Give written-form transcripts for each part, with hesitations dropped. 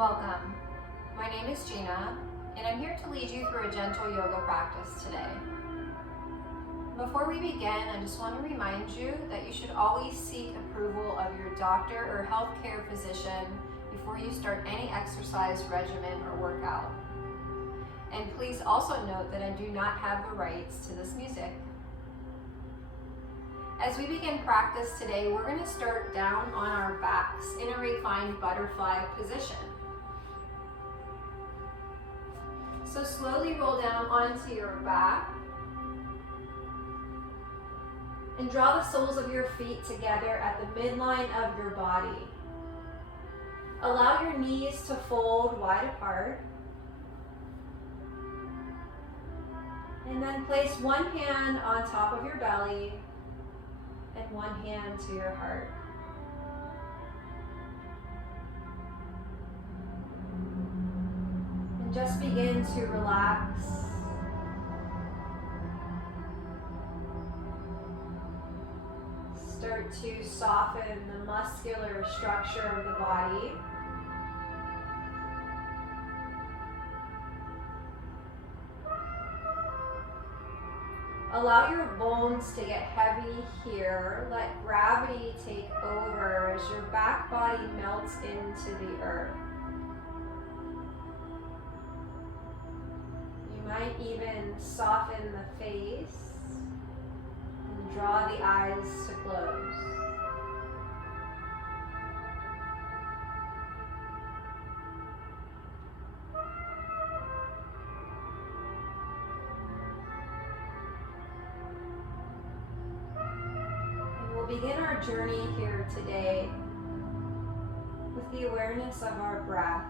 Welcome. My name is Gina, and I'm here to lead you through a gentle yoga practice today. Before we begin, I just want to remind you that you should always seek approval of your doctor or healthcare physician before you start any exercise regimen or workout. And please also note that I do not have the rights to this music. As we begin practice today, we're going to start down on our backs in a reclined butterfly position. So slowly roll down onto your back and draw the soles of your feet together at the midline of your body. Allow your knees to fold wide apart. And then place one hand on top of your belly and one hand to your heart. And just begin to relax. Start to soften the muscular structure of the body. Allow your bones to get heavy here. Let gravity take over as your back body melts into the earth. You might even soften the face and draw the eyes to close. Begin our journey here today with the awareness of our breath.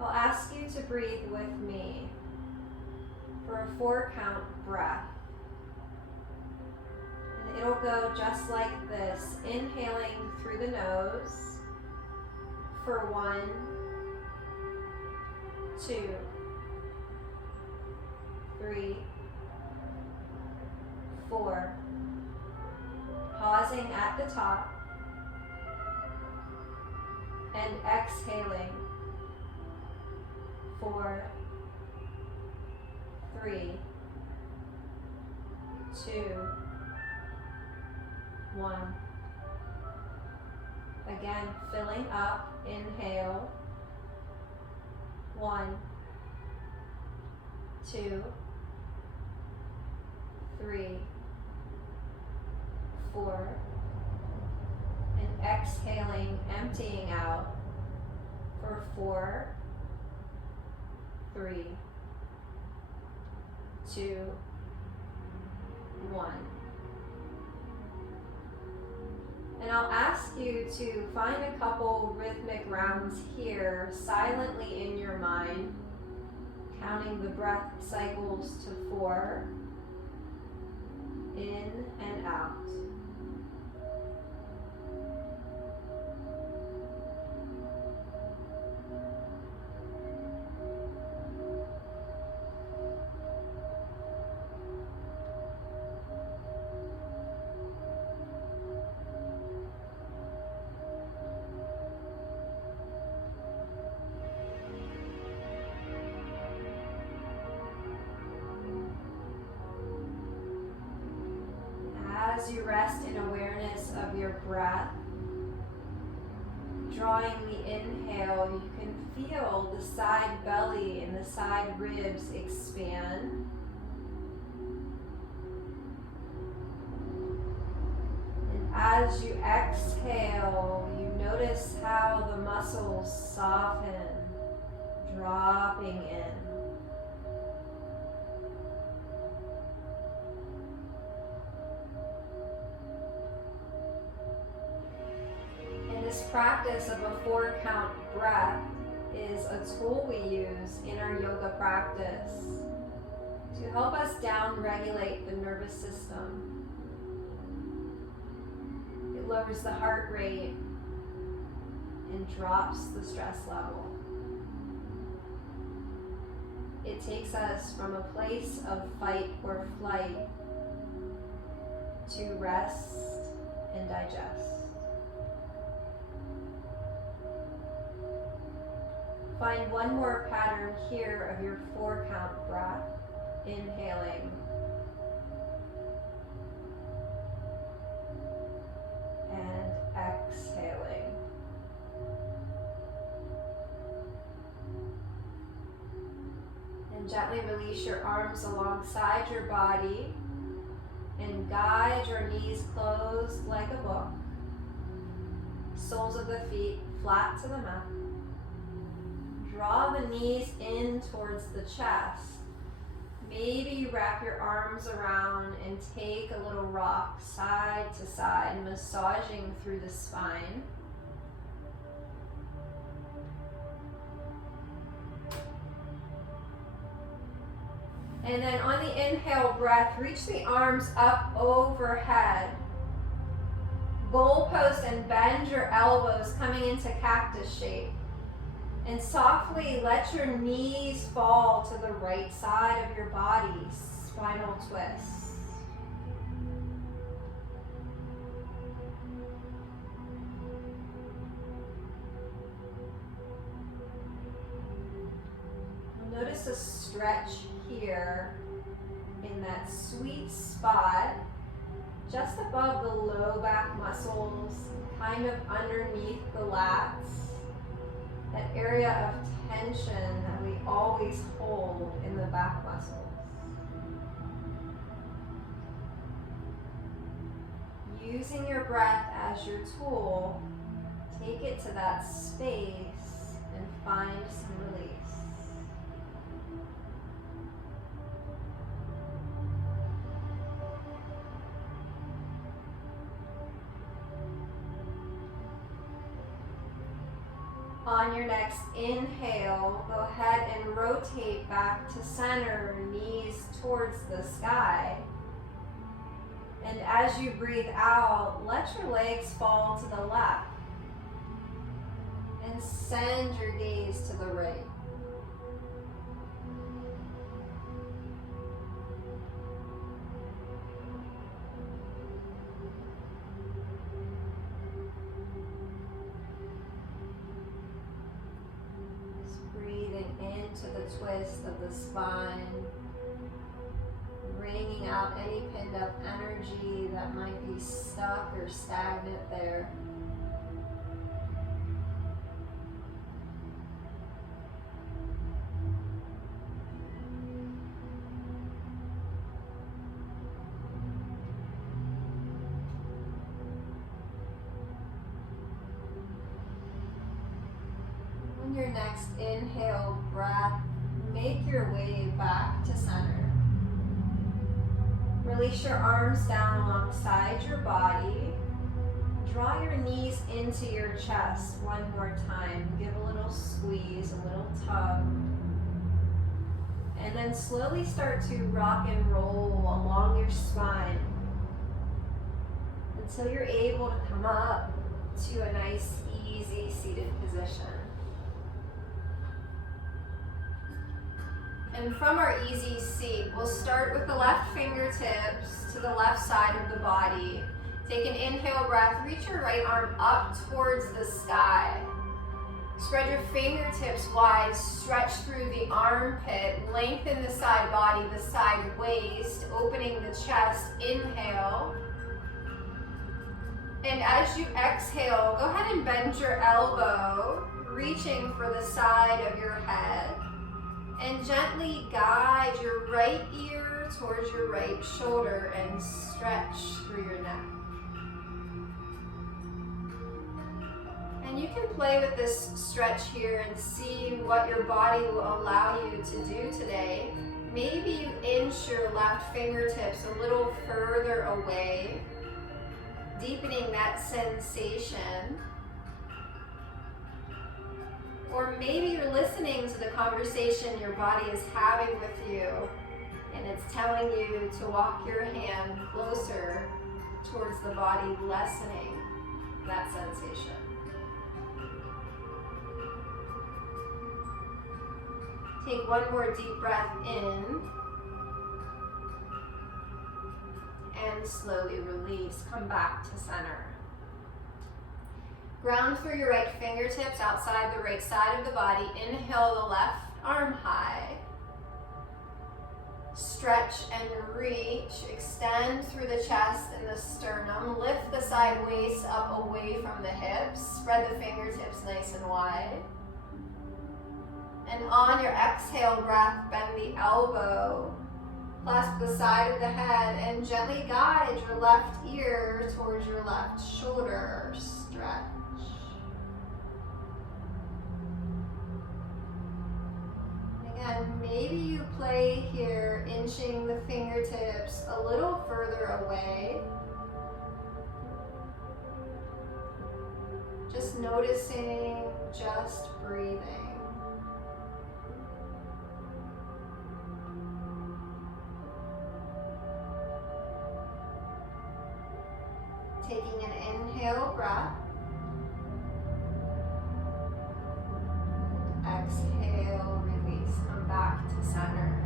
I'll ask you to breathe with me for a 4-count breath. And it'll go just like this, inhaling through the nose for 1, 2, 3, 4. Pausing at the top and exhaling 4, 3, 2, 1. Again, filling up, inhale 1, 2, 3, 4, and exhaling, emptying out for 4, 3, 2, 1. And I'll ask you to find a couple rhythmic rounds here, silently in your mind, counting the breath cycles to 4, in and out. As you rest in awareness of your breath, drawing the inhale, you can feel the side belly and the side ribs expand. And as you exhale, you notice how the muscles soften, dropping in. This practice of a 4-count breath is a tool we use in our yoga practice to help us down-regulate the nervous system. It lowers the heart rate and drops the stress level. It takes us from a place of fight or flight to rest and digest. Find one more pattern here of your 4-count breath. Inhaling. And exhaling. And gently release your arms alongside your body and guide your knees closed like a book. Soles of the feet flat to the mat. Draw the knees in towards the chest. Maybe you wrap your arms around and take a little rock side to side, massaging through the spine. And then on the inhale breath, reach the arms up overhead. Goalpost and bend your elbows, coming into cactus shape. And softly let your knees fall to the right side of your body, spinal twist. Notice a stretch here in that sweet spot, just above the low back muscles, kind of underneath the lats. That area of tension that we always hold in the back muscles. Using your breath as your tool, take it to that space and find some release. On your next inhale, go ahead and rotate back to center, knees towards the sky. And as you breathe out, let your legs fall to the left. And send your gaze to the right. To the twist of the spine, wringing out any pinned up energy that might be stuck or stagnant there. Your next inhale breath, make your way back to center. Release your arms down alongside your body. Draw your knees into your chest one more time. Give a little squeeze, a little tug. And then slowly start to rock and roll along your spine until you're able to come up to a nice, easy seated position. And from our easy seat, we'll start with the left fingertips to the left side of the body. Take an inhale breath, reach your right arm up towards the sky. Spread your fingertips wide, stretch through the armpit, lengthen the side body, the side waist, opening the chest, inhale. And as you exhale, go ahead and bend your elbow, reaching for the side of your head. And gently guide your right ear towards your right shoulder and stretch through your neck. And you can play with this stretch here and see what your body will allow you to do today. Maybe you inch your left fingertips a little further away, deepening that sensation. Or maybe you're listening to the conversation your body is having with you, and it's telling you to walk your hand closer towards the body, lessening that sensation. Take one more deep breath in, and slowly release. Come back to center. Ground through your right fingertips outside the right side of the body. Inhale the left arm high. Stretch and reach, extend through the chest and the sternum. Lift the side waist up away from the hips. Spread the fingertips nice and wide. And on your exhale breath, bend the elbow. Clasp the side of the head and gently guide your left ear towards your left shoulder. Stretch. And maybe you play here, inching the fingertips a little further away. Just noticing, just breathing. Taking an inhale breath. Exhale, release. Come back to center.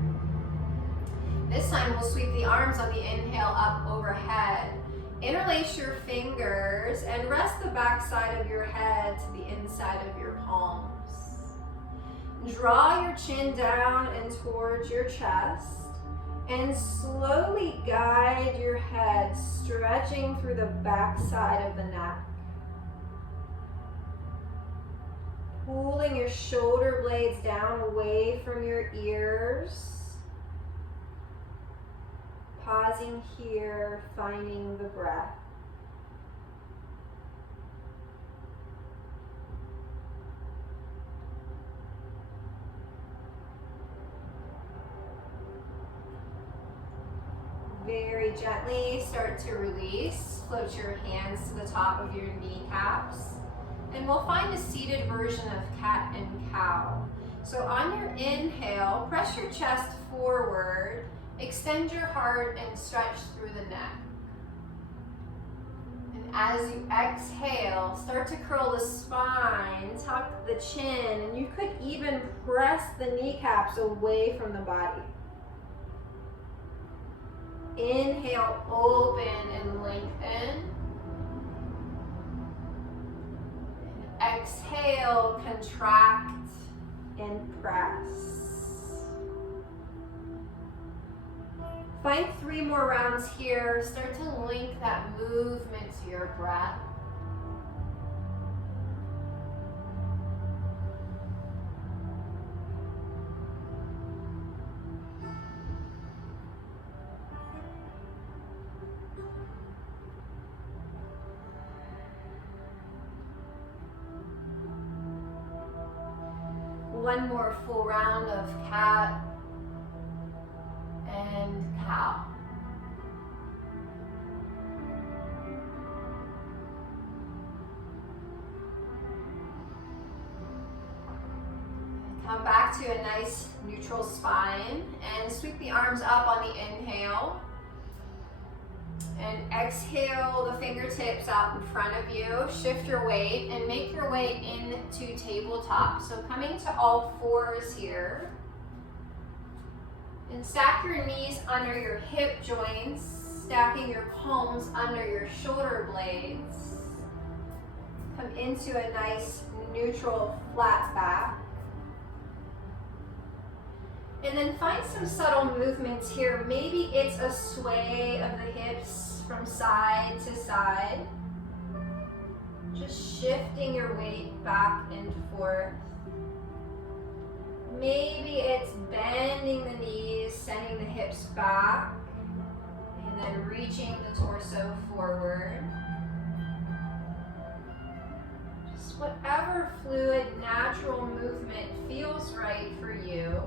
This time we'll sweep the arms on the inhale up overhead. Interlace your fingers and rest the back side of your head to the inside of your palms. Draw your chin down and towards your chest. And slowly guide your head, stretching through the back side of the neck. Pulling your shoulder blades down away from your ears. Pausing here, finding the breath. Very gently start to release. Float your hands to the top of your kneecaps. And we'll find a seated version of cat and cow. So on your inhale, press your chest forward, extend your heart and stretch through the neck. And as you exhale, start to curl the spine, tuck the chin, and you could even press the kneecaps away from the body. Inhale, open and lengthen. And exhale, contract and press. Find 3 more rounds here. Start to link that movement to your breath. One more full round of cat and cow. Come back to a nice neutral spine and sweep the arms up on the inhale. And exhale the fingertips out in front of you. Shift your weight and make your way into tabletop. So coming to all fours here. And stack your knees under your hip joints, stacking your palms under your shoulder blades. Come into a nice neutral flat back. And then find some subtle movements here. Maybe it's a sway of the hips from side to side. Just shifting your weight back and forth. Maybe it's bending the knees, sending the hips back, and then reaching the torso forward. Just whatever fluid, natural movement feels right for you.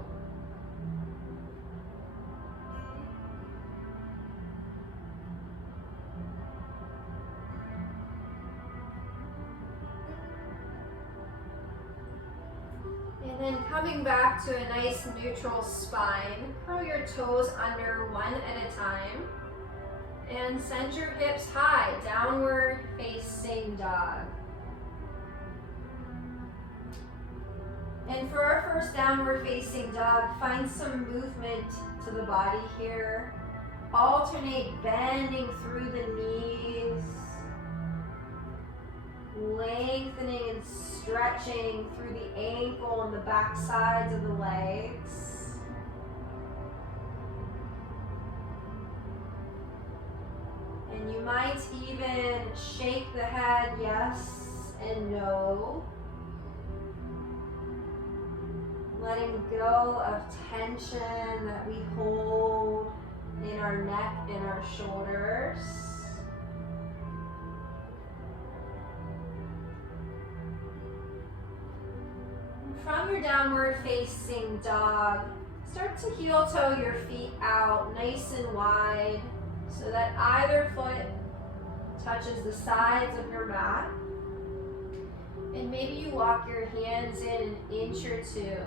And then coming back to a nice neutral spine, curl your toes under one at a time. And send your hips high, downward facing dog. And for our first downward facing dog, find some movement to the body here. Alternate bending through the knees. lengthening and stretching through the ankle and the back sides of the legs. And you might even shake the head yes and no. Letting go of tension that we hold in our neck and our shoulders. From your downward facing dog, start to heel toe your feet out nice and wide so that either foot touches the sides of your mat. And maybe you walk your hands in an inch or two.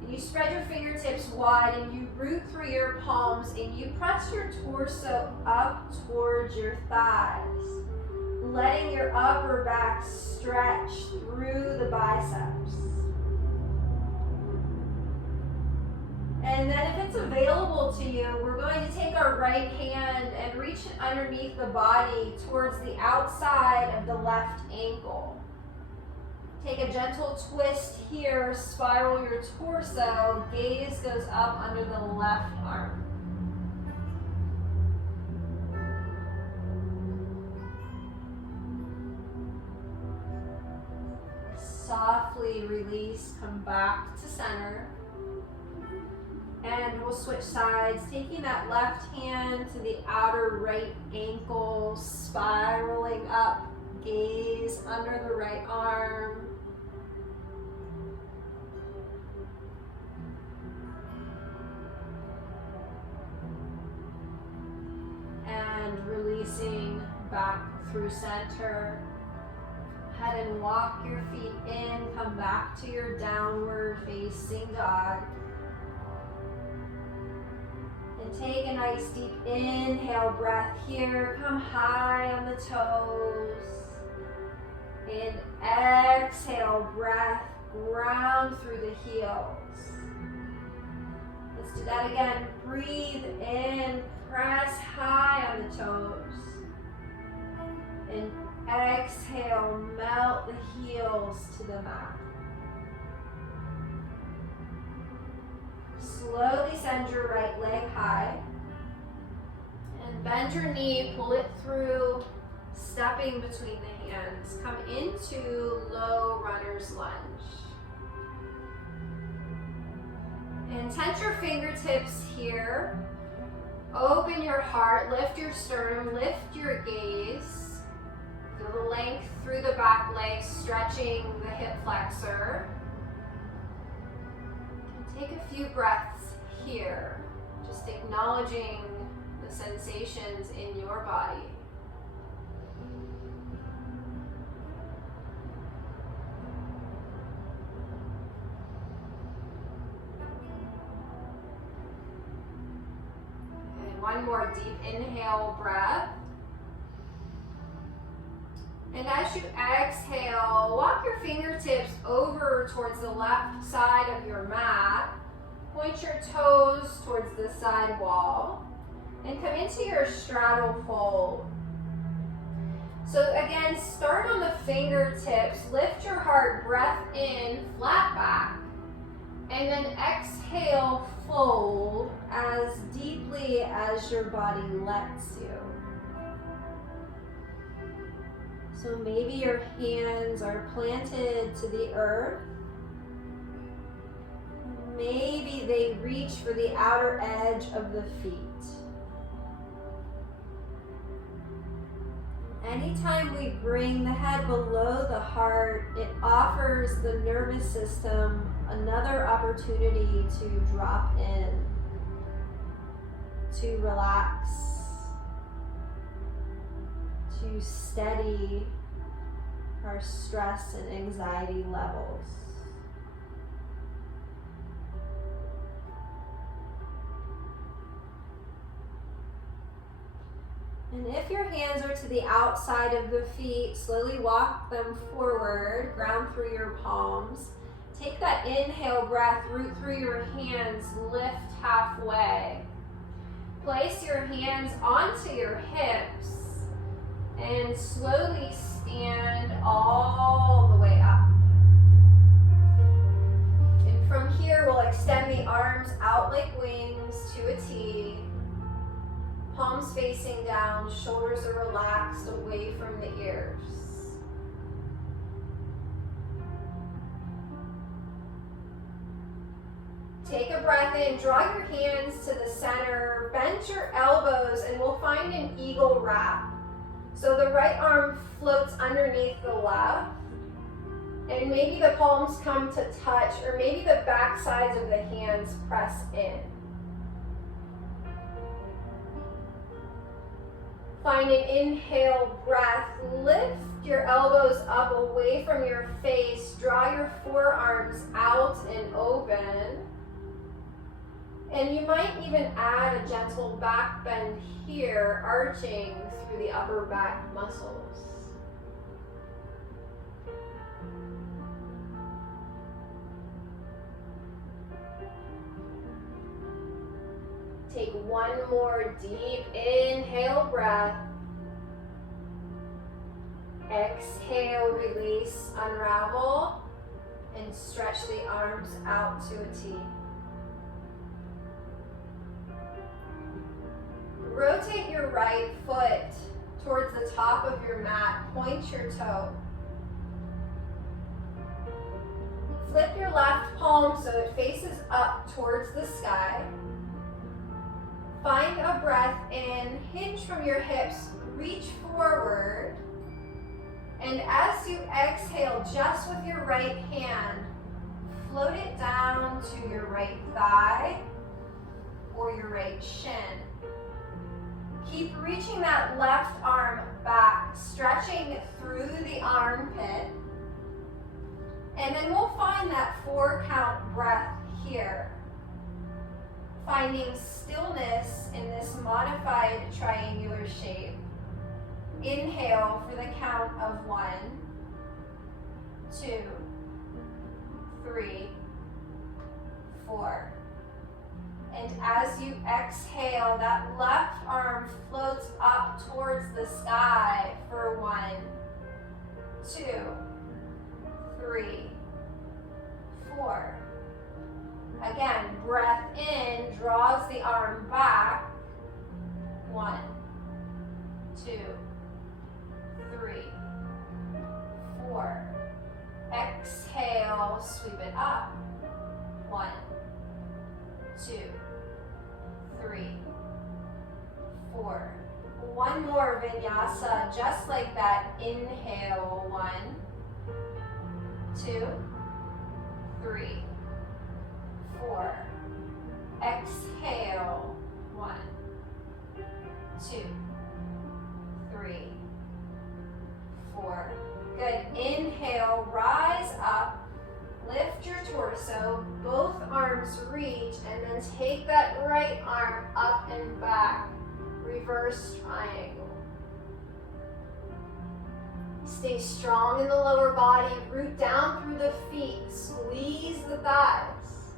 And you spread your fingertips wide and you root through your palms and you press your torso up towards your thighs, letting your upper back stretch through the biceps. And then if it's available to you, we're going to take our right hand and reach it underneath the body towards the outside of the left ankle. Take a gentle twist here, spiral your torso, gaze goes up under the left arm. Softly release, come back to center. And we'll switch sides, taking that left hand to the outer right ankle, spiraling up, gaze under the right arm. And releasing back through center. Head and walk your feet in, come back to your downward facing dog. And take a nice deep inhale breath here. Come high on the toes. And exhale breath, ground through the heels. Let's do that again. Breathe in, press high on the toes. And exhale, melt the heels to the mat. Slowly send your right leg high. And bend your knee, pull it through, stepping between the hands. Come into low runner's lunge. And tense your fingertips here. Open your heart, lift your sternum, lift your gaze. Feel the length through the back leg, stretching the hip flexor. And take a few breaths here, just acknowledging the sensations in your body. One more deep inhale breath. And as you exhale, walk your fingertips over towards the left side of your mat. Point your toes towards the side wall. And come into your straddle fold. So again, start on the fingertips. Lift your heart, breath in, flat back. And then exhale, fold as deeply as your body lets you. So maybe your hands are planted to the earth. Maybe they reach for the outer edge of the feet. Anytime we bring the head below the heart, it offers the nervous system another opportunity to drop in, to relax, to steady our stress and anxiety levels. And if your hands are to the outside of the feet, slowly walk them forward, ground through your palms. Take that inhale breath, root through your hands, lift halfway. Place your hands onto your hips and slowly and all the way up. And from here, we'll extend the arms out like wings to a T. Palms facing down, shoulders are relaxed away from the ears. Take a breath in, draw your hands to the center, bend your elbows, and we'll find an eagle wrap. So the right arm floats underneath the left, and maybe the palms come to touch, or maybe the back sides of the hands press in. Find an inhale breath, lift your elbows up away from your face, draw your forearms out and open. And you might even add a gentle back bend here, arching through the upper back muscles. Take one more deep inhale breath. Exhale, release, unravel, and stretch the arms out to a T. Rotate your right foot towards the top of your mat. Point your toe. Flip your left palm so it faces up towards the sky. Find a breath in, hinge from your hips, reach forward. And as you exhale, just with your right hand, float it down to your right thigh or your right shin. Keep reaching that left arm back, stretching through the armpit. And then we'll find that 4-count breath here. Finding stillness in this modified triangular shape. Inhale for the count of 1, 2, 3, 4. And as you exhale, that left arm floats up towards the sky for 1, 2, 3, 4. Again, breath in, draws the arm back. 1, 2, 3, 4. Exhale, sweep it up. 1, 2, 3, 4. One more vinyasa, just like that. Inhale, 1, 2, 3, 4. Exhale, 1, 2, 3, 4. Good. Inhale, rise up. Lift your torso, both arms reach, and then take that right arm up and back. Reverse triangle. Stay strong in the lower body, root down through the feet, squeeze the thighs.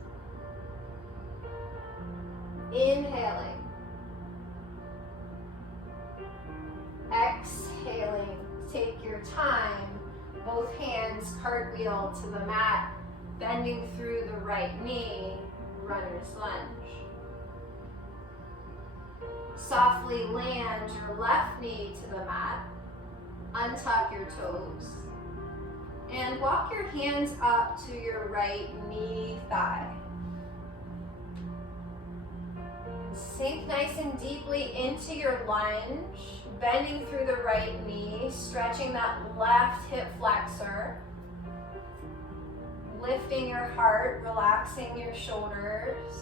Inhaling. Exhaling. Take your time. Both hands cartwheel to the mat, bending through the right knee, runner's lunge. Softly land your left knee to the mat, untuck your toes, and walk your hands up to your right knee thigh. Sink nice and deeply into your lunge, bending through the right knee, stretching that left hip flexor, lifting your heart, relaxing your shoulders.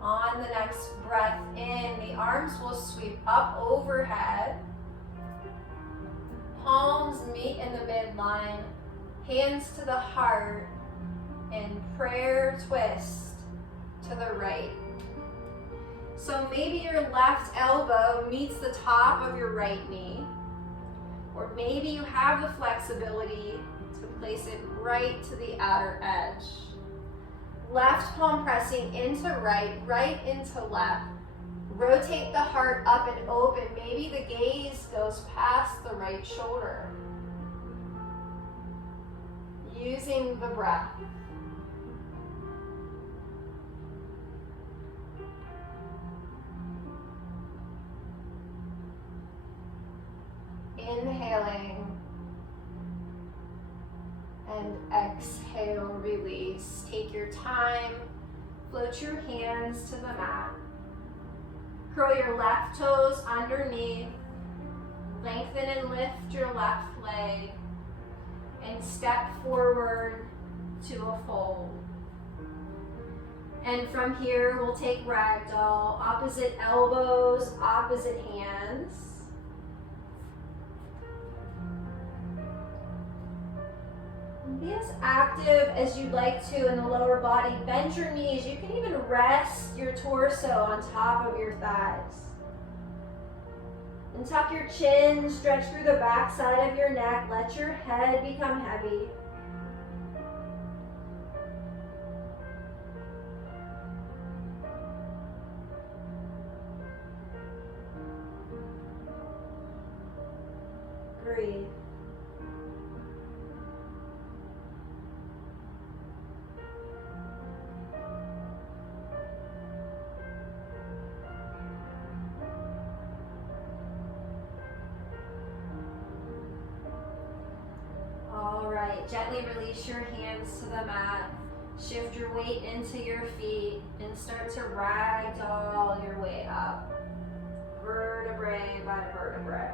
On the next breath in, the arms will sweep up overhead. Palms meet in the midline, hands to the heart, and prayer twist to the right. So maybe your left elbow meets the top of your right knee, or maybe you have the flexibility to place it right to the outer edge. Left palm pressing into right, right into left. Rotate the heart up and open. Maybe the gaze goes past the right shoulder. Using the breath. Inhaling and exhale, release. Take your time. Float your hands to the mat. Curl your left toes underneath. Lengthen and lift your left leg. And step forward to a fold. And from here, we'll take ragdoll. Opposite elbows, opposite hands. Be as active as you'd like to in the lower body. Bend your knees. You can even rest your torso on top of your thighs. And tuck your chin, stretch through the back side of your neck. Let your head become heavy. Breathe. Gently release your hands to the mat. Shift your weight into your feet and start to ragdoll your way up. Vertebrae by vertebrae.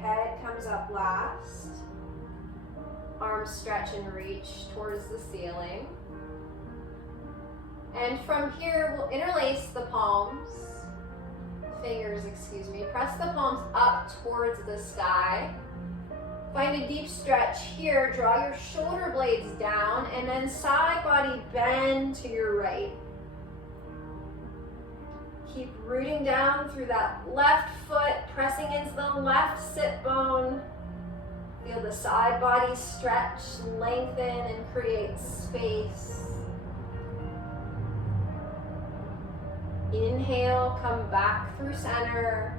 Head comes up last. Arms stretch and reach towards the ceiling. And from here, we'll interlace the fingers, press the palms up towards the sky. Find a deep stretch here. Draw your shoulder blades down and then side body bend to your right. Keep rooting down through that left foot, pressing into the left sit bone. Feel the side body stretch, lengthen, and create space. Inhale, come back through center.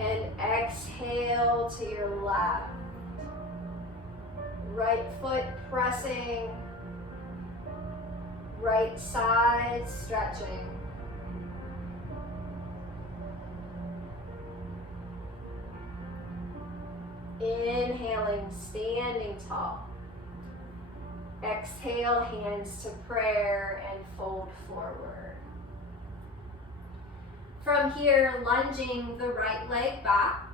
And exhale to your left. Right foot pressing. Right side stretching. Inhaling, standing tall. Exhale, hands to prayer and fold forward. From here, lunging the right leg back.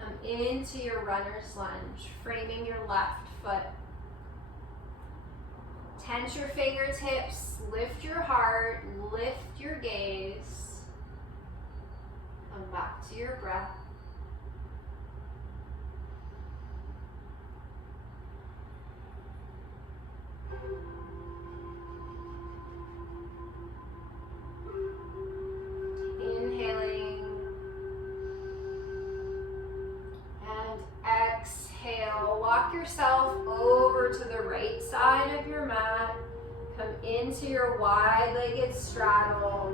Come into your runner's lunge, framing your left foot. Tense your fingertips, lift your heart, lift your gaze. Come back to your breath. Inhaling and exhale. Walk yourself over to the right side of your mat. Come into your wide-legged straddle.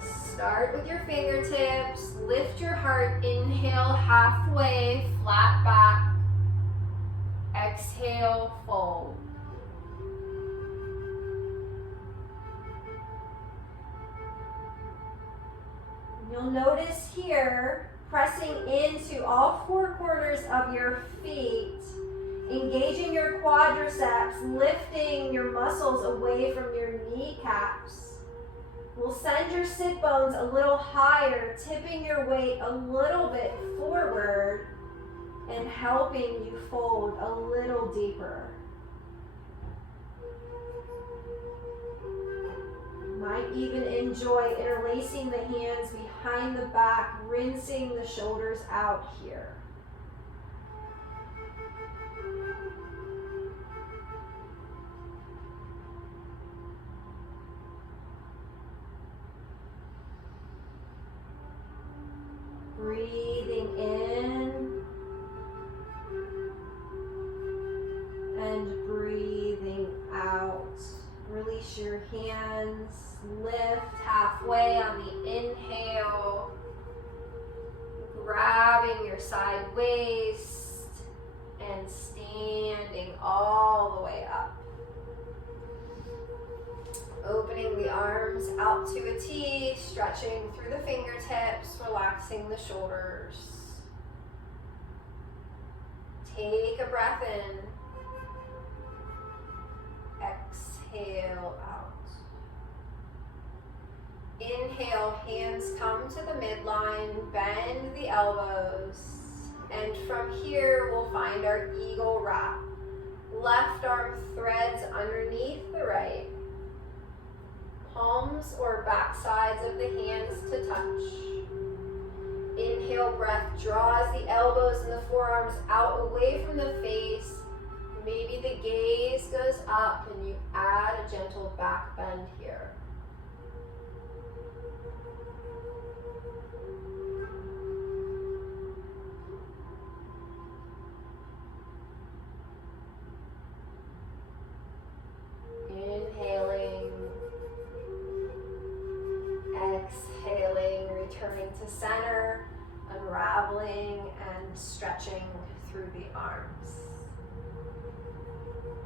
Start with your fingertips. Lift your heart. Inhale halfway, flat back. Exhale, fold. You'll notice here, pressing into all four corners of your feet, engaging your quadriceps, lifting your muscles away from your kneecaps. We'll send your sit bones a little higher, tipping your weight a little bit forward and helping you fold a little deeper. Might even enjoy interlacing the hands behind the back, rinsing the shoulders out here. Breathing in And breathing out. Release your hands. Lift halfway on the inhale. Grabbing your side waist and standing all the way up. Opening the arms out to a T, stretching through the fingertips, relaxing the shoulders. Take a breath in. Exhale out. Inhale, hands come to the midline, bend the elbows, and from here we'll find our eagle wrap. Left arm threads underneath the right. Palms or back sides of the hands to touch. Inhale, breath draws the elbows and the forearms out away from the face. Maybe the gaze goes up and you add a gentle back bend here. Inhaling, exhaling, returning to center, unraveling and stretching through the arms.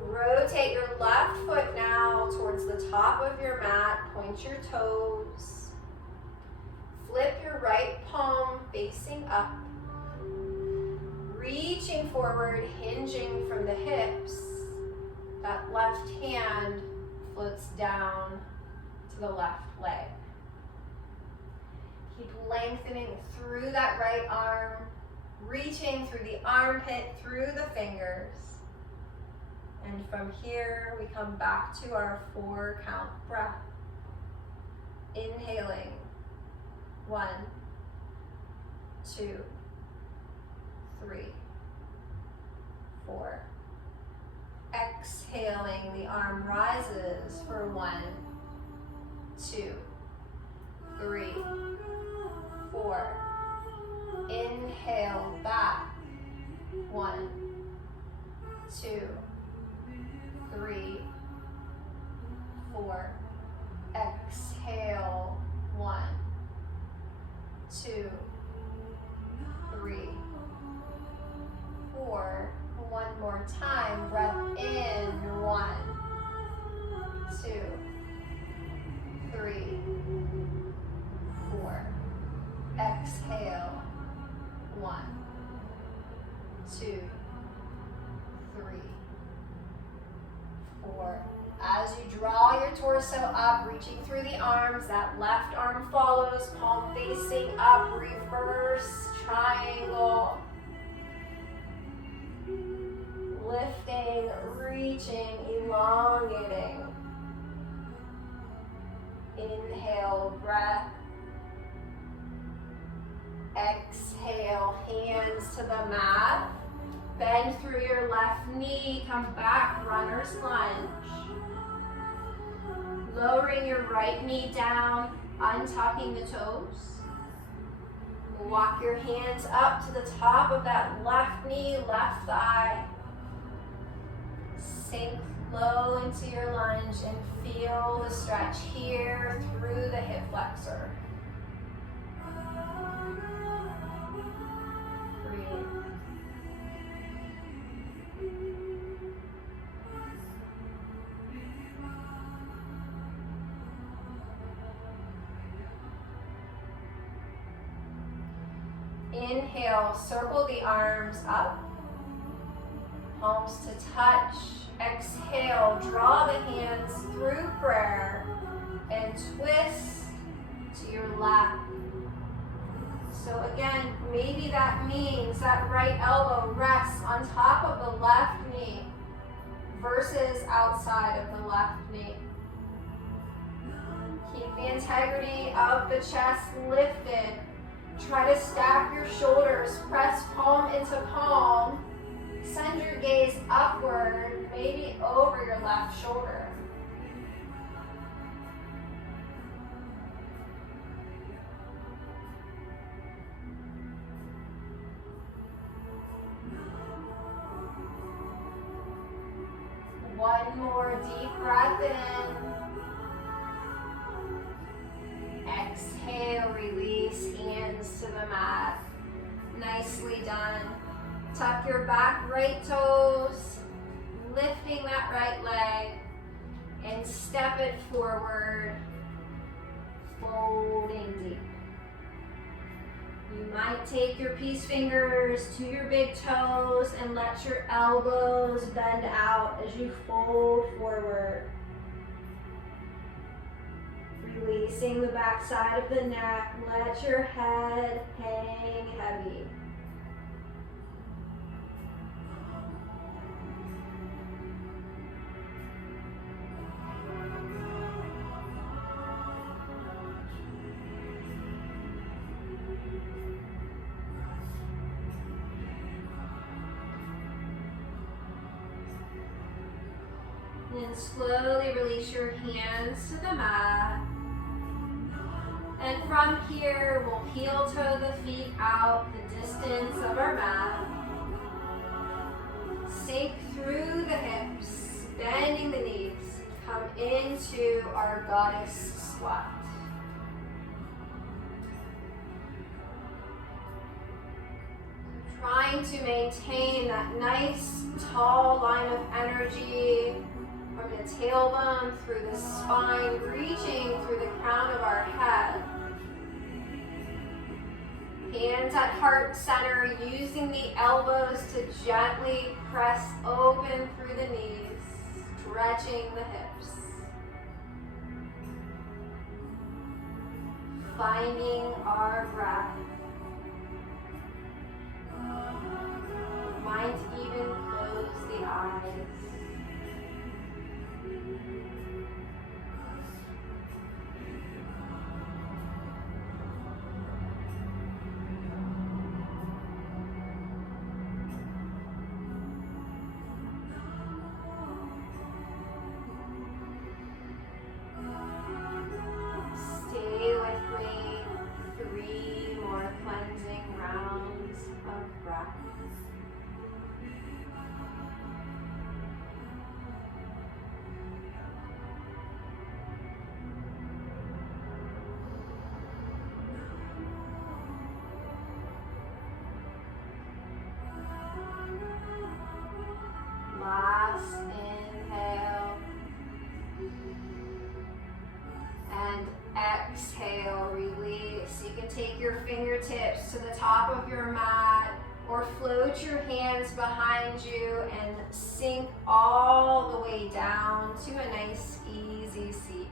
Rotate your left foot now towards the top of your mat, point your toes. Flip your right palm facing up. Reaching forward, hinging from the hips. That left hand floats down to the left leg. Keep lengthening through that right arm, reaching through the armpit, through the fingers. And from here, we come back to our 4-count breath. Inhaling, 1, 2, 3, 4. Exhaling, the arm rises for 1, 2, 3, 4. Inhale, back, 1, 2, 3, 4. Exhale, 1, 2, 3, 4. One more time. Breath in. 1, 2, 3, 4. Exhale. 1, 2, 3, 4. As you draw your torso up, reaching through the arms, that left arm follows, palm facing up, reverse triangle. Lifting, reaching, elongating. Inhale, breath. Exhale, hands to the mat. Bend through your left knee, come back, runner's lunge. Lowering your right knee down, untucking the toes. Walk your hands up to the top of that left knee, left thigh. Sink low into your lunge and feel the stretch here through the hip flexor. Breathe. Inhale, circle the arms up, palms to touch. Exhale, draw the hands through prayer and twist to your left. So again, maybe that means that right elbow rests on top of the left knee versus outside of the left knee. Keep the integrity of the chest lifted. Try to stack your shoulders, press palm into palm. Send your gaze upward, maybe over your left shoulder. One more deep breath in. Exhale, release, hands to the mat. Nicely done. Tuck your back right toes, lifting that right leg, and step it forward, folding deep. You might take your peace fingers to your big toes and let your elbows bend out as you fold forward. Releasing the back side of the neck, let your head hang heavy. Then slowly release your hands to the mat. And from here, we'll heel toe the feet out the distance of our mat. Sink through the hips, bending the knees. Come into our goddess squat. Trying to maintain that nice, tall line of energy from the tailbone through the spine, reaching through the crown of our head. Hands at heart center, using the elbows to gently press open through the knees, stretching the hips. Finding our breath. Might even close the eyes. Stay with me. 3 more cleansing rounds of breath. Last inhale and exhale, release. You can take your fingertips to the top of your mat or float your hands behind you and sink all the way down to a nice easy seat.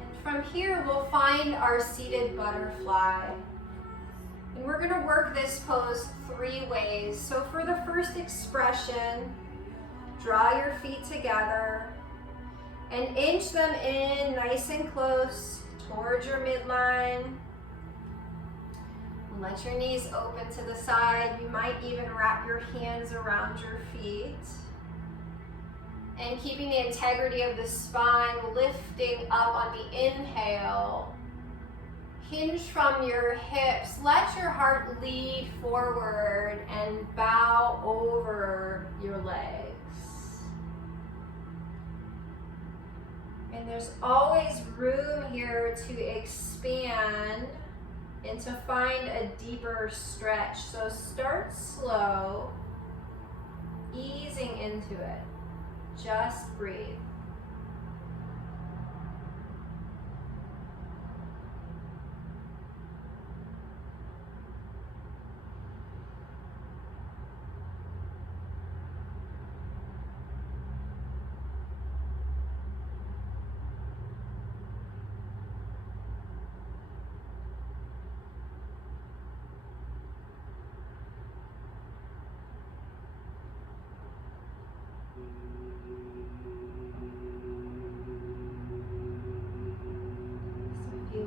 And from here we'll find our seated butterfly. And we're going to work this pose 3 ways. So for the first expression, draw your feet together and inch them in nice and close towards your midline. Let your knees open to the side. You might even wrap your hands around your feet. And keeping the integrity of the spine, lifting up on the inhale. Hinge from your hips. Let your heart lead forward and bow over your legs. And there's always room here to expand and to find a deeper stretch. So start slow, easing into it. Just breathe.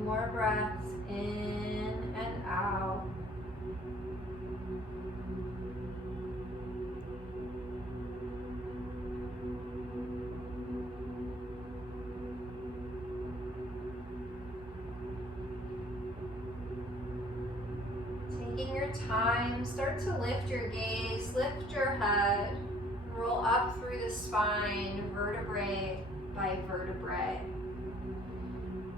More breaths in and out. Taking your your time, start to lift your gaze, lift your head, roll up through the spine, vertebrae by vertebrae.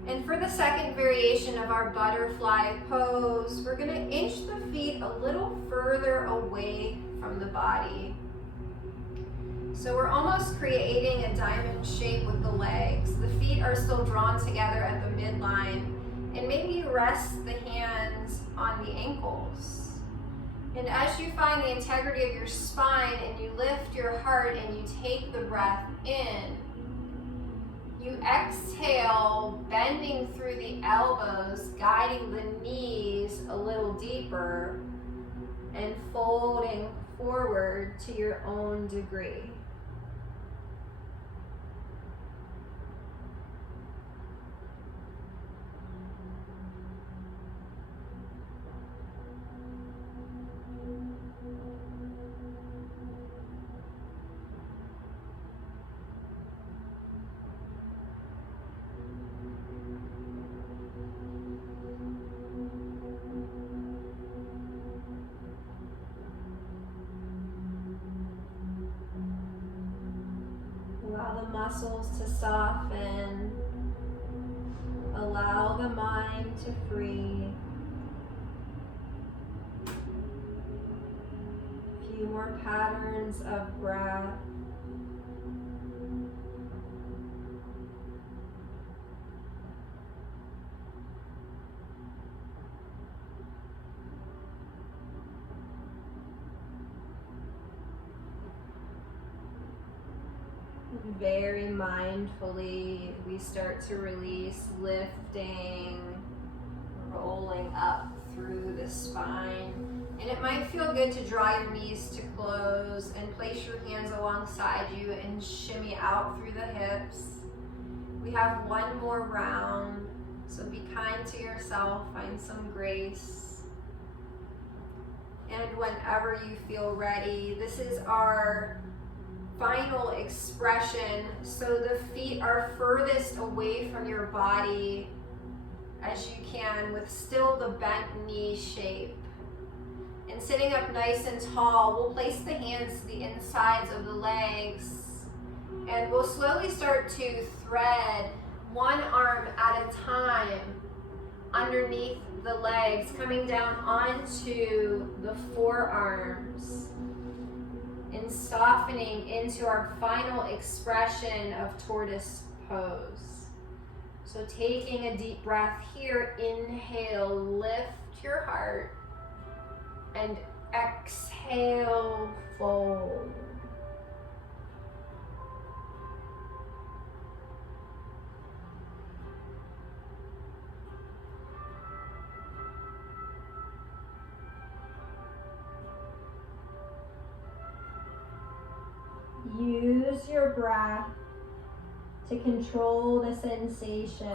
And for the second variation of our butterfly pose, we're going to inch the feet a little further away from the body. So we're almost creating a diamond shape with the legs. The feet are still drawn together at the midline. And maybe rest the hands on the ankles. And as you find the integrity of your spine and you lift your heart and you take the breath in, you exhale, bending through the elbows, guiding the knees a little deeper, and folding forward to your own degree. Allow the muscles to soften. Allow the mind to free. A few more patterns of breath. Very mindfully, we start to release, lifting, rolling up through the spine. And it might feel good to draw your knees to close and place your hands alongside you and shimmy out through the hips. We have one more round, so be kind to yourself, find some grace. And whenever you feel ready, this is our final expression, so the feet are furthest away from your body as you can, with still the bent knee shape. And sitting up nice and tall, we'll place the hands to the insides of the legs, and we'll slowly start to thread one arm at a time underneath the legs, coming down onto the forearms, and softening into our final expression of tortoise pose. So taking a deep breath here, inhale, lift your heart, and exhale, fold. Use your breath to control the sensation.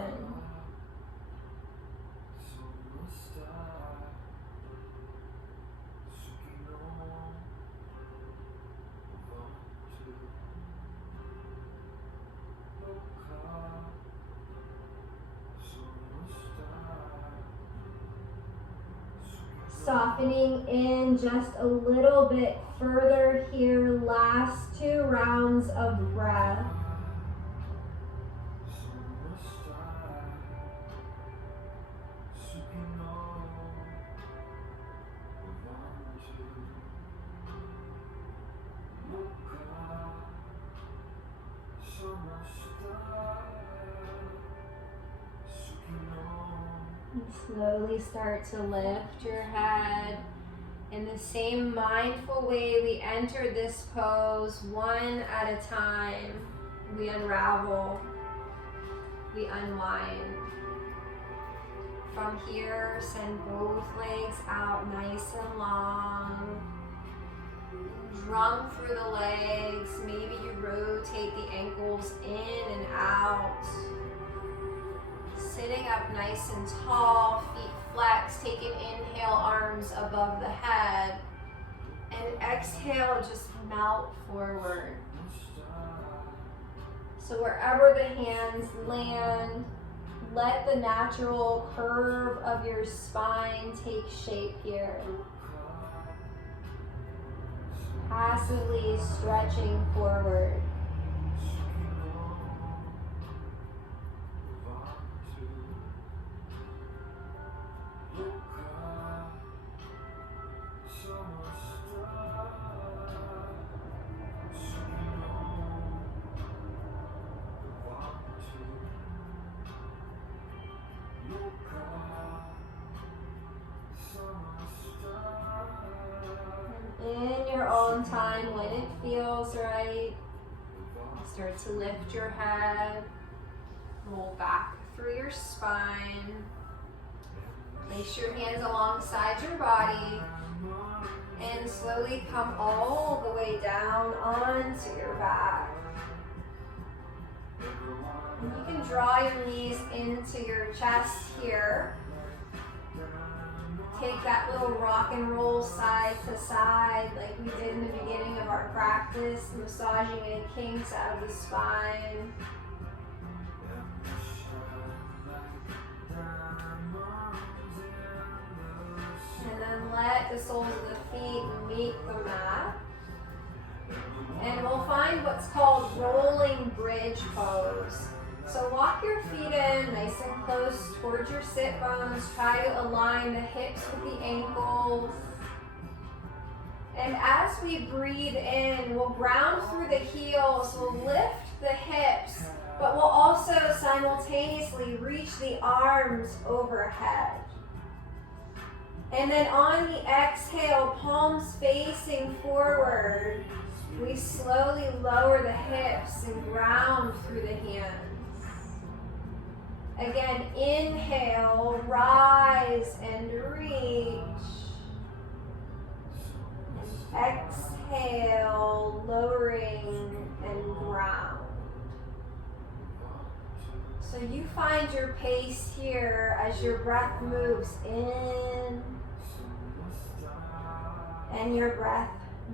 Softening in just a little bit further here, last 2 rounds of breath. And slowly start to lift your head. In the same mindful way we entered this pose, one at a time, we unravel, we unwind. From here, send both legs out nice and long. Drum through the legs. Maybe you rotate the ankles in and out. Sitting up nice and tall, feet flex. Take an inhale, arms above the head. And exhale, just melt forward. So wherever the hands land, let the natural curve of your spine take shape here. Passively stretching forward. In your own time, when it feels right, start to lift your head, roll back through your spine, place your hands alongside your body, and slowly come all the way down onto your back. And you can draw your knees into your chest here. Take that little rock and roll side to side like we did in the beginning of our practice, massaging any kinks out of the spine. And then let the soles of the feet meet the mat. And we'll find what's called rolling bridge pose. So walk your feet in nice and close towards your sit bones. Try to align the hips with the ankles. And as we breathe in, we'll ground through the heels. We'll lift the hips, but we'll also simultaneously reach the arms overhead. And then on the exhale, palms facing forward, we slowly lower the hips and ground through the hands. Again, inhale, rise and reach. And exhale, lowering and ground. So you find your pace here as your breath moves in and your breath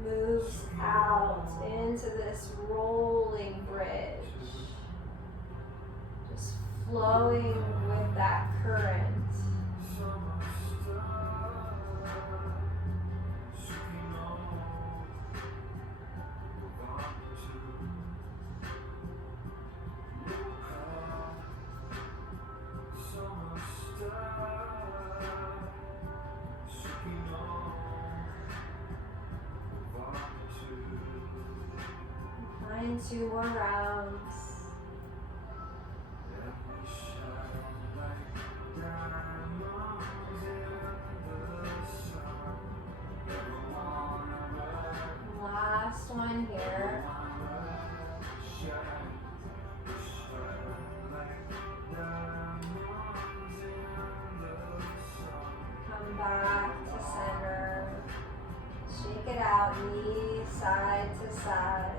moves out into this rolling bridge. Just flowing with that current. Find 2 more rounds. Last one here. Come back to center. Shake it out, knees side to side.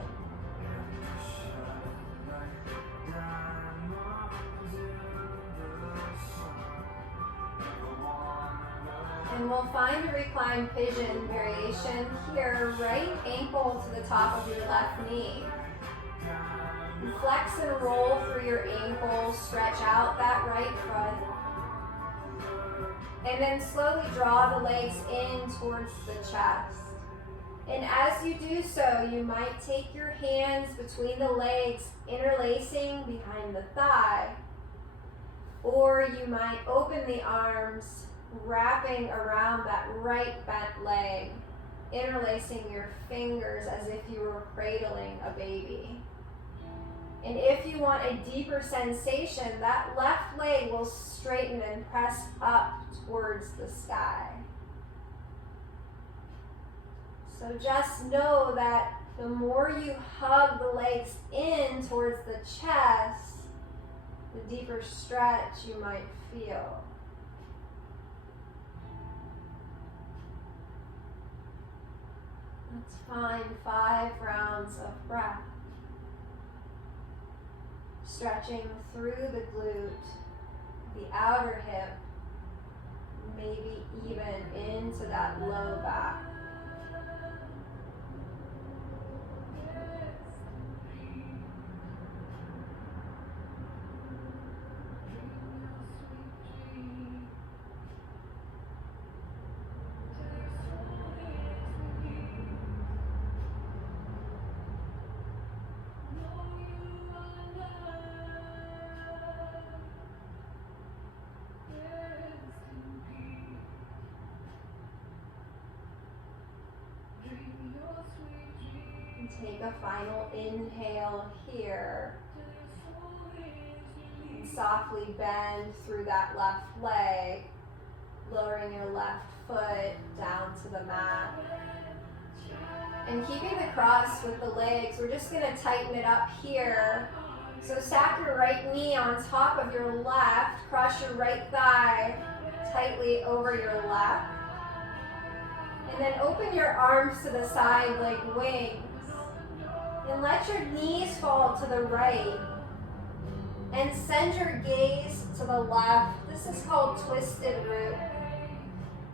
And we'll find a reclined pigeon variation here, right ankle to the top of your left knee. Flex and roll through your ankle, stretch out that right foot. And then slowly draw the legs in towards the chest. And as you do so, you might take your hands between the legs, interlacing behind the thigh. Or you might open the arms, wrapping around that right bent leg, interlacing your fingers as if you were cradling a baby. And if you want a deeper sensation, that left leg will straighten and press up towards the sky. So just know that the more you hug the legs in towards the chest, the deeper stretch you might feel. Let's find 5 rounds of breath. Stretching through the glute, the outer hip, maybe even into that low back. And take a final inhale here. And softly bend through that left leg, lowering your left foot down to the mat. And keeping the cross with the legs, we're just going to tighten it up here. So stack your right knee on top of your left, cross your right thigh tightly over your left. And then open your arms to the side like wings. And let your knees fall to the right. And send your gaze to the left. This is called twisted root.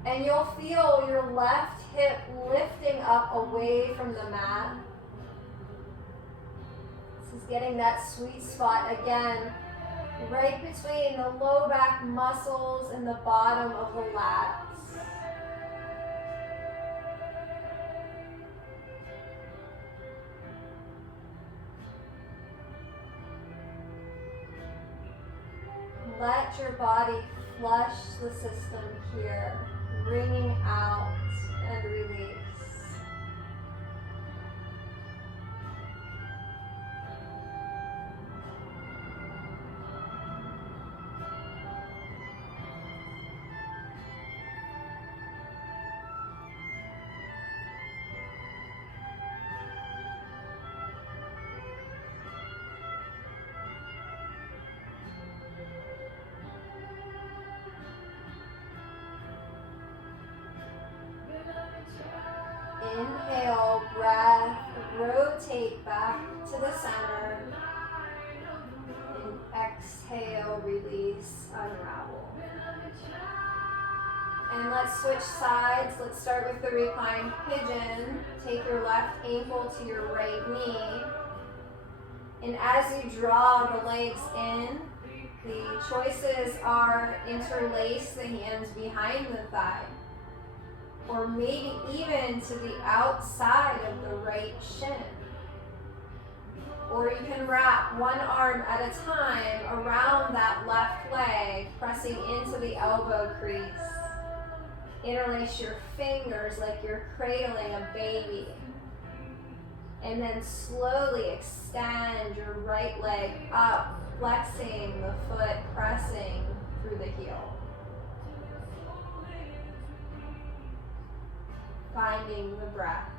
And you'll feel your left hip lifting up away from the mat. This is getting that sweet spot again, right between the low back muscles and the bottom of the lats. Let your body flush the system here, wringing out and release. Inhale, breath, rotate back to the center. And exhale, release, unravel. And let's switch sides. Let's start with the reclined pigeon. Take your left ankle to your right knee. And as you draw the legs in, the choices are interlace the hands behind the thigh, or maybe even to the outside of the right shin. Or you can wrap one arm at a time around that left leg, pressing into the elbow crease. Interlace your fingers like you're cradling a baby. And then slowly extend your right leg up, flexing the foot, pressing through the heel. Finding the breath.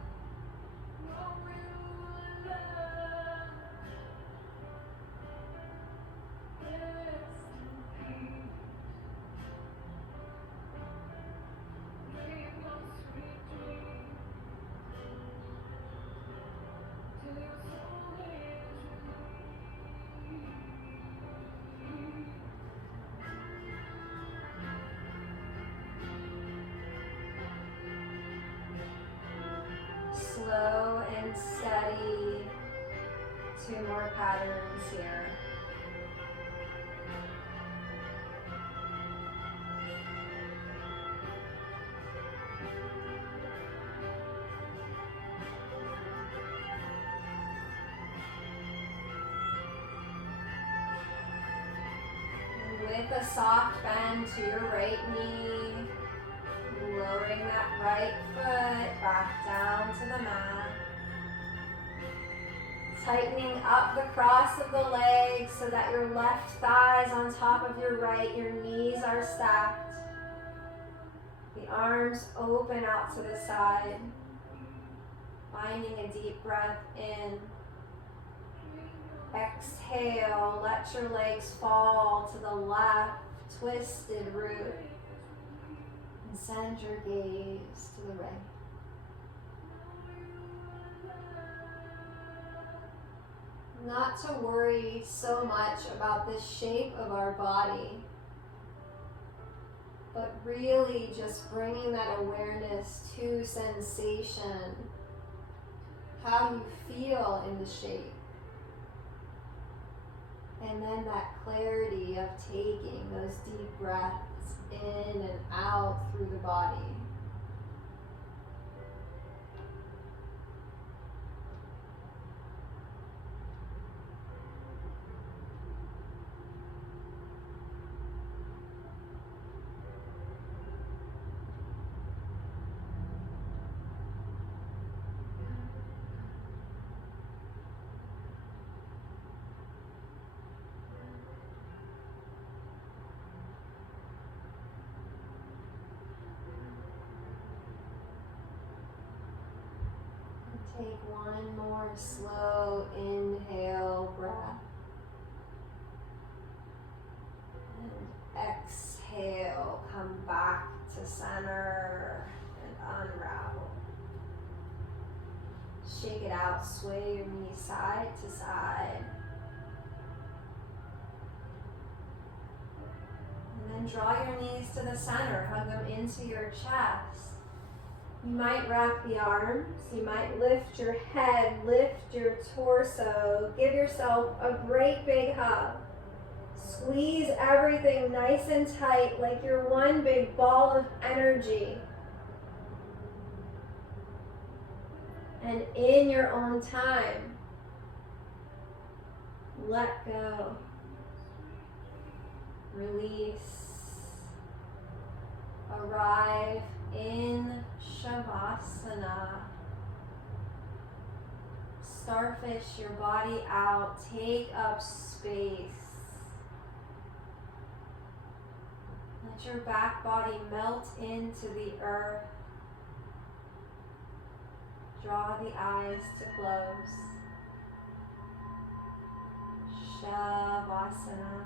Slow and steady. 2 more patterns here. With a soft bend to your right knee, lowering that right foot back down to the mat. Tightening up the cross of the legs so that your left thigh is on top of your right, your knees are stacked. The arms open out to the side. Finding a deep breath in. Exhale, let your legs fall to the left, twisted root. And send your gaze to the right. Not to worry so much about the shape of our body, but really just bringing that awareness to sensation, how you feel in the shape. And then that clarity of taking those deep breaths in and out through the body. Take one more slow inhale breath. And exhale, come back to center and unravel. Shake it out, sway your knees side to side. And then draw your knees to the center, hug them into your chest. You might wrap the arms, you might lift your head, lift your torso, give yourself a great big hug. Squeeze everything nice and tight like you're one big ball of energy. And in your own time, let go, release, arrive in Shavasana. Starfish your body out, take up space. Let your back body melt into the earth. Draw the eyes to close. Shavasana.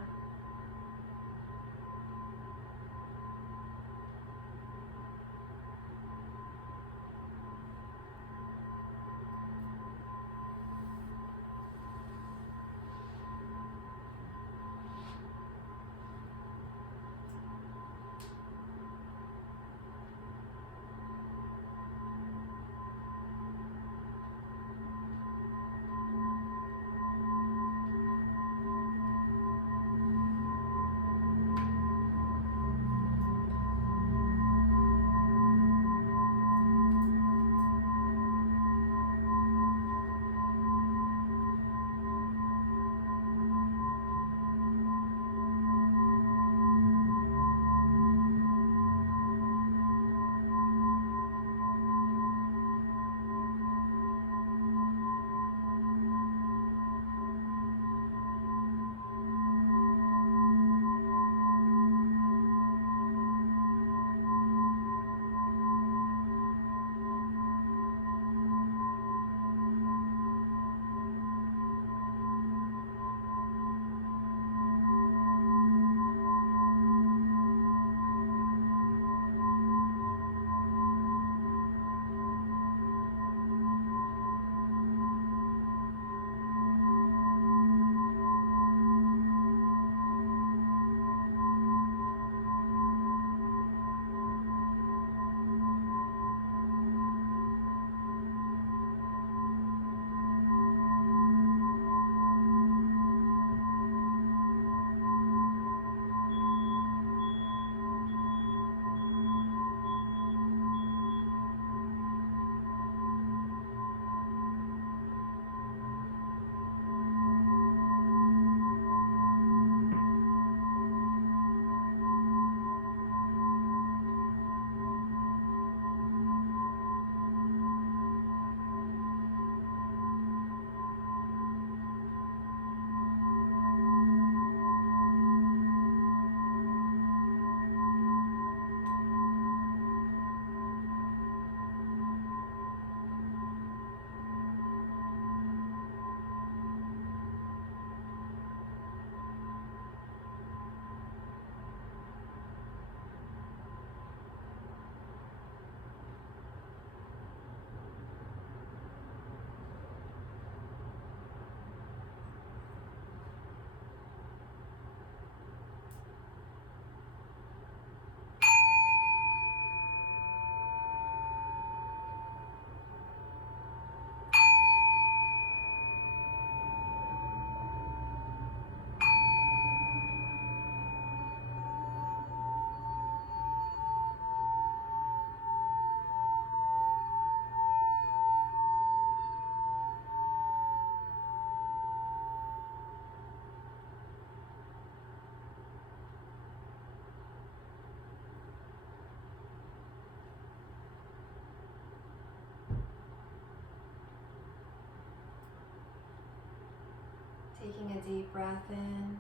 Taking a deep breath in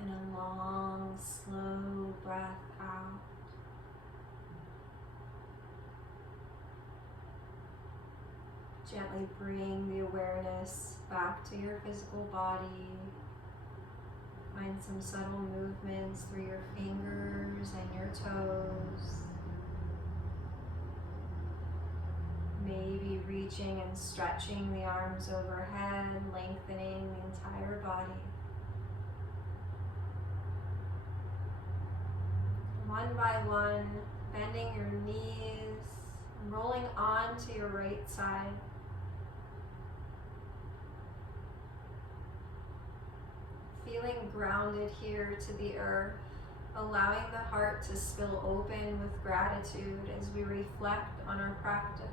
and a long, slow breath out. Gently bring the awareness back to your physical body. Find some subtle movements through your fingers and your toes. Maybe reaching and stretching the arms overhead, lengthening the entire body. One by one, bending your knees, rolling onto your right side. Feeling grounded here to the earth, allowing the heart to spill open with gratitude as we reflect on our practice.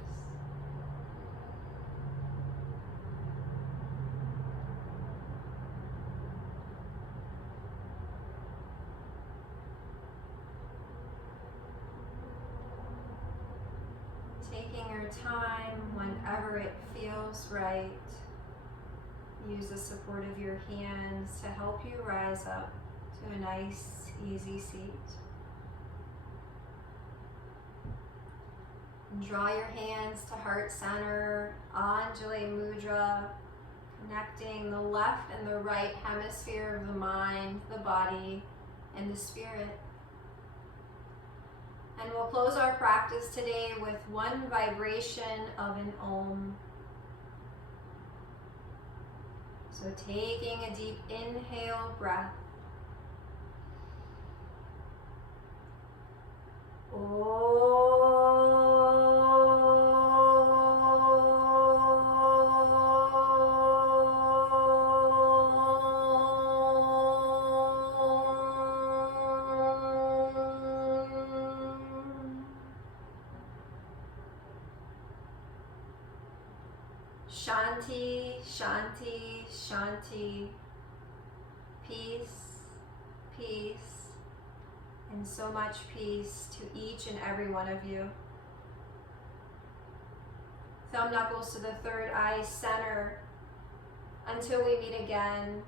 Taking your time whenever it feels right. Use the support of your hands to help you rise up to a nice, easy seat. And draw your hands to heart center, Anjali Mudra, connecting the left and the right hemisphere of the mind, the body, and the spirit. And we'll close our practice today with one vibration of an Om. So taking a deep inhale breath. Shanti, Shanti, Shanti, peace, peace, and so much peace to each and every one of you. Thumb knuckles to the third eye center until we meet again.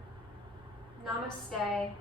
Namaste.